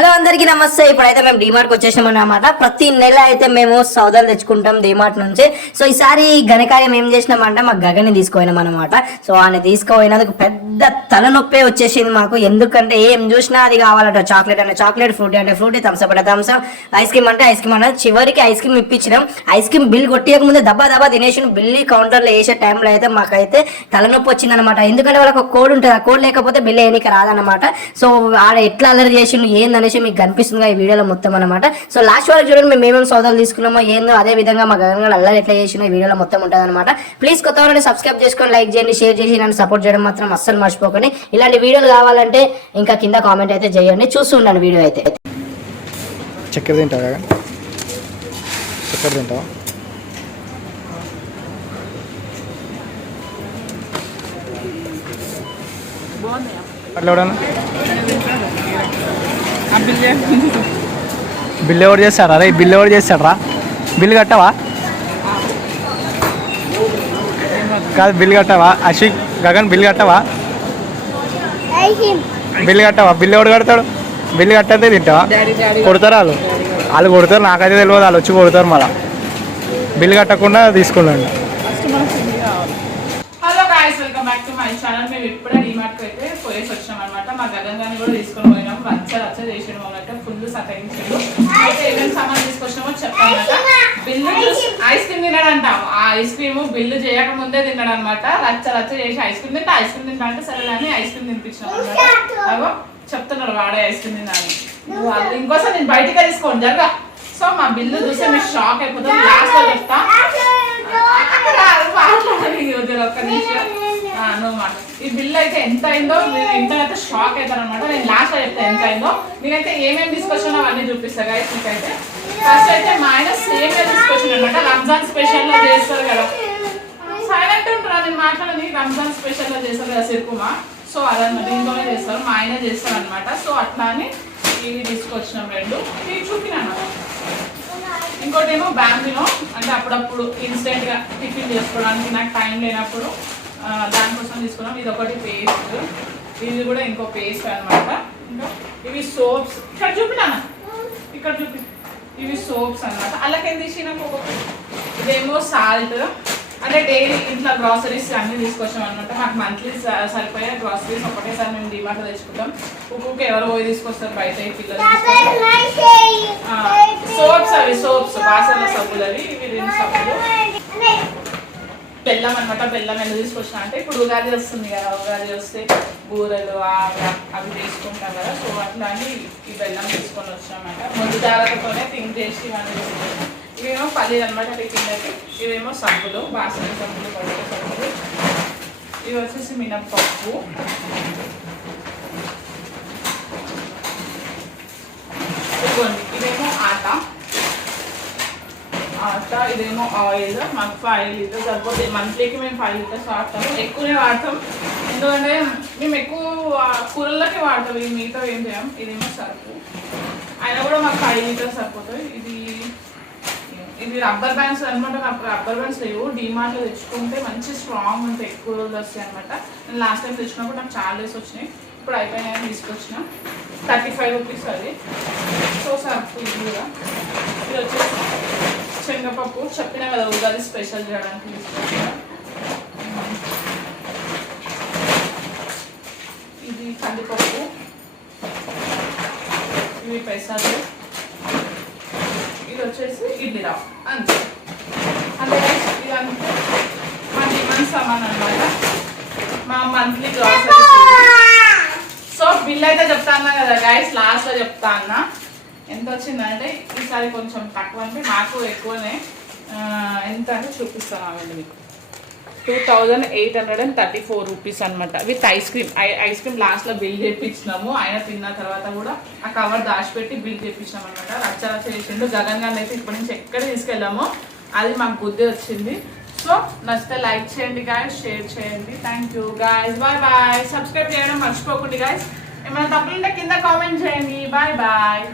Hello అందరికి నమస్తే. ఇప్పుడైతే మేము డిమార్ట్కి వచ్చేసాం అన్నమాట. ప్రతి నెల అయితే మేము సౌదాలు తెచ్చుకుంటాం డిమార్ట్ నుంచి. సో ఈసారి ఘనకార్యం ఏం చేసినామంటే మా గగని తీసుకుపోయినాం అనమాట సో ఆయన తీసుకుపోయినందుకు పెద్ద తలనొప్పే వచ్చేసింది మాకు. ఎందుకంటే ఏం చూసినా అది కావాలంట. చాక్లెట్ అంటే చాక్లెట్ ఫ్రూట్ అంటే ఫ్రూట్ థమ్స్అప్ అంటే థమ్స్అప్ ఐస్ క్రీమ్ అంటే ఐస్ క్రీమ్ అంటే చివరికి ఐస్ క్రీమ్ ఇప్పించినాం. ఐస్ క్రీమ్ బిల్ కొట్టేయక ముందే దబ్బా దబ్బా తినేసి బిల్ కౌంటర్లో వేసే టైంలో అయితే మాకైతే తలనొప్పి వచ్చింది అనమాట ఎందుకంటే వాళ్ళకి ఒక కోడ్ ఉంటుంది. ఆ కోడ్ లేకపోతే బిల్ వేయడానికి రాదనమాట సో ఆడ ఎట్లా అల్లరి చేసిండు విషయం మీకు కనిపిస్తుంది ఈ వీడియోలో మొత్తం అనమాట సో లాస్ట్ వరకు చూడండి మేము ఏమేమి సౌదాలు తీసుకున్నామో ఏందో అదే విధంగా మా గగన్ అల్లరి ఎట్లా చేసిన ఈ వీడియోలో మొత్తం ఉంటుంది అనమాట ప్లీజ్ కొత్త వాళ్ళని సబ్స్క్రైబ్ చేసుకొని లైక్ చేయండి షేర్ చేసి నన్ను సపోర్ట్ చేయడం మాత్రం అస్సలు మర్చిపోకండి. ఇలాంటి వీడియోలు కావాలంటే ఇంకా కింద కామెంట్ అయితే చేయండి. చూస్తూ ఉండండి వీడియో అయితే. చక్కెర తింటావా చక్కెర తింటావా? అట్లా ఎవడన్నా బిల్ ఎవరు చేస్తారా? రే బిల్ ఎవరు చేస్తాడరా? బిల్ కట్టవా? కాదు బిల్ కట్టవా? అశ్విక్ గగన్ బిల్ కట్టవా? బిల్ కట్టవా? బిల్ ఎవడు కడతాడు? బిల్ కట్టతే తింటావా? కొడతారు వాళ్ళు? వాళ్ళు కొడతారు నాకైతే తెలియదు వాళ్ళు వచ్చి కొడతారు మళ్ళా. బిల్ కట్టకుండా తీసుకున్నాండి. Welcome back to my channel మేము ఇప్పుడే డిమార్ట్ అయితే పోయేసి వచ్చాం అనమాట మా గగన్ గారిని కూడా తీసుకొని పోయినాం. రచ్చ రచ్చ చేసాడు అన్నట్టు ఫుల్ సతాయించాడు అయితే ఏమేమి సామాన్ తీసుకొచ్చినామో చెప్పానమాట బిల్లు ఐస్ క్రీమ్ తినడంట. ఆ ఐస్ క్రీమ్ బిల్లు చేయక ముందే తిన్నాడు అనమాట రచ్చ రచ్చ చేసి ఐస్ క్రీమ్ తింటే ఐస్ క్రీమ్ తింటా అంటే సరే అని ఐస్ క్రీమ్ తినిపించినాం అనమాట అగో చెప్తున్నాడు వాడే ఐస్ క్రీమ్ తిన్నాను ఇంకోసారి నేను బయటికి తీసుకోండి జరగా. సో మా బిల్లు చూస్తే మీరు షాక్ అయిపోతాం లాస్ట్లో చెప్తా. అక్కడ మాట్లాడాలి ఒక్క నిమిషం. అనమాట మాట. ఈ బిల్ అయితే ఎంత అయిందో మీరు ఇంత అయితే షాక్ అవుతారు అనమాట నేను లాస్ట్ చెప్తే ఎంత అయిందో. నేనైతే ఏమేమి తీసుకొచ్చానో అవన్నీ చూపిస్తా గైస్ మీకైతే. ఫస్ట్ అయితే మా ఆయన సేమ్ తీసుకొచ్చాను అనమాట రంజాన్ స్పెషల్లో చేస్తారు కదా. సైలెంట్ ఉంటారా నేను మాట్లాడని రంజాన్ స్పెషల్లో చేస్తారు కదా సిరుకుమా సో అదన్నమాట. దీంతోనే చేస్తారు. మా ఆయన చేస్తారు అనమాట సో అట్లా అని ఇవి తీసుకొచ్చినాం రెండు. ఇవి చూపినాను ఇంకోటి ఏమో బ్యాంకులో అంటే అప్పుడప్పుడు ఇన్స్టెంట్గా టిఫిన్ చేసుకోవడానికి నాకు టైం లేనప్పుడు. దానికోసం తీసుకున్నాం. ఇది ఒకటి పేస్ట్ ఇది కూడా ఇంకో పేస్ట్ అన్నమాట. ఇంకా ఇవి సోప్స్ ఇక్కడ చూపినాను ఇక్కడ చూపి. ఇవి సోప్స్ అన్నమాట. అలాగే తీసినాక ఒకటి ఇదేమో సాల్ట్ అంటే డైలీ ఇంట్లో గ్రాసరీస్ అన్ని తీసుకొచ్చాం అనమాట మాకు మంత్లీ సరిపోయే గ్రాసరీస్ ఒకటేసారి మేము డిమార్ట్ తెచ్చుకుంటాం. ఉప్పుకి ఎవరు పోయి తీసుకొస్తారు బయట పిల్లలు సోప్స్ అవి సోప్స్ బాసన సబ్బులు అవి ఇవి రెండు సబ్బులు. బెల్లం అనమాట బెల్లం ఎందుకు తీసుకొచ్చిన అంటే ఇప్పుడు ఉగాది వస్తుంది కదా ఉగాది వస్తే బూరెలు అవి తీసుకుంటాం కదా సో అట్లా అని ఈ బెల్లం తీసుకొని వచ్చినామన్నమాట. ముందు జాగ్రత్తతోనే థింక్ చేసి ఇవన్నీ తీసుకొచ్చాం ఇవేమో పల్లీలు అనమాట టిఫిన్లకి ఇవేమో సబ్బులు బాసన సబ్బులు పడుకు సబ్బులు. ఇవి వచ్చేసి మినప్పప్పు. ఇదిగోండి ఇదే ఇదేమో ఆయిల్ మాకు ఫైవ్ లీటర్స్ సరిపోతే మంత్లీకి మేము ఫైవ్ లీటర్స్ వాడతాము. ఎక్కువనే వాడతాం. ఎందుకంటే మేము ఎక్కువ ఆ, కూరల్లోకి వాడతాం. ఈ మిగతా ఏం చేయం ఇదేమో సరుకు అయినా కూడా మాకు ఫైవ్ లీటర్స్ సరిపోతాయి. ఇది ఇది రబ్బర్ బ్యాండ్స్ అనమాట నాకు రబ్బర్ బ్యాండ్స్ లేవు. డిమార్ట్లో తెచ్చుకుంటే మంచి స్ట్రాంగ్ ఉంటాయి. ఎక్కువ రోజులు వస్తాయి అనమాట నేను లాస్ట్ టైం తెచ్చినప్పుడు నాకు చాలా డేస్ వచ్చినాయి. ఇప్పుడు అయిపోయినాయని తీసుకొచ్చిన. థర్టీ ఫైవ్ రూపీస్ అది. సో సార్ ఇది కూడా. ఇది వచ్చేసి శనగపప్పు చెప్పిన కదా ఉగాది స్పెషల్ చేయడానికి ఇది కందిపప్పు ఇవి పెసలు ఇది వచ్చేసి ఇడ్లీ రావు అంతే. అంటే ఇదంతా మా డిమాండ్ సామాన్ అనమాట మా మంత్లీ గ్రాసరీ సో బిల్ అయితే చెప్తా అన్నా కదా గైస్ లాస్ట్లో చెప్తా అన్నా. ఎంత వచ్చిందంటే ఈసారి కొంచెం తక్కువ అంటే నాకు ఎక్కువనే ఎంత అంటే చూపిస్తాను అవండి మీకు. Two thousand eight hundred and thirty four rupees అనమాట with ice cream. Ice cream లాస్ట్లో బిల్ చేయించినాము ఆయన తిన్న తర్వాత కూడా ఆ కవర్ దాచిపెట్టి బిల్ చేయించినాం అనమాట రచ్చ రచ్చ చేసిండు. జగన్ గారిని అయితే ఇప్పటి నుంచి ఎక్కడ తీసుకెళ్ళామో అది మాకు బుద్ధి వచ్చింది. సో నచ్చితే లైక్ చేయండి గాయస్ షేర్ చేయండి. Thank you guys bye bye subscribe చేయడం మర్చిపోకండి గాయస్ ఏమైనా తప్పులుంటే కింద కామెంట్ చేయండి. Bye bye